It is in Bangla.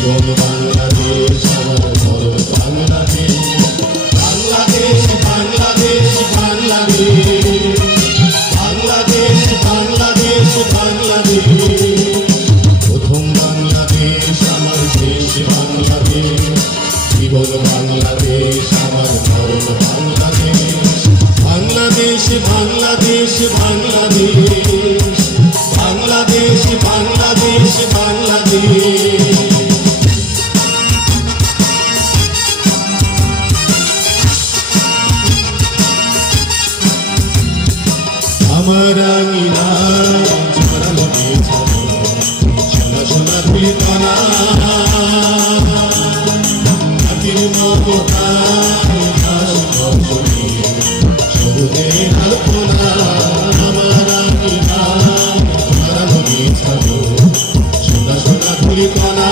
জীবন বাংলাদেশ আমার ধর্ম বাংলাদেশ বাংলাদেশ বাংলাদেশ বাংলাদেশ বাংলাদেশ বাংলাদেশ বাংলাদেশ প্রথম বাংলাদেশ আমার শেষ বাংলাদেশ জীবন বাংলাদেশ আমার ধর্ম বাংলাদেশ বাংলাদেশ বাংলাদেশ বাংলাদেশ বাংলাদেশ বাংলাদেশ বাংলাদেশ আমার আঙিনায় ছড়ানো বিছানো সোনা সোনা ধুলি কণা মাটির মমতায় ঘাস ফসলি সবুজের আলপনা আমার আঙিনায় ছড়ানো বিছানো সোনা সোনা ধুলি কণা।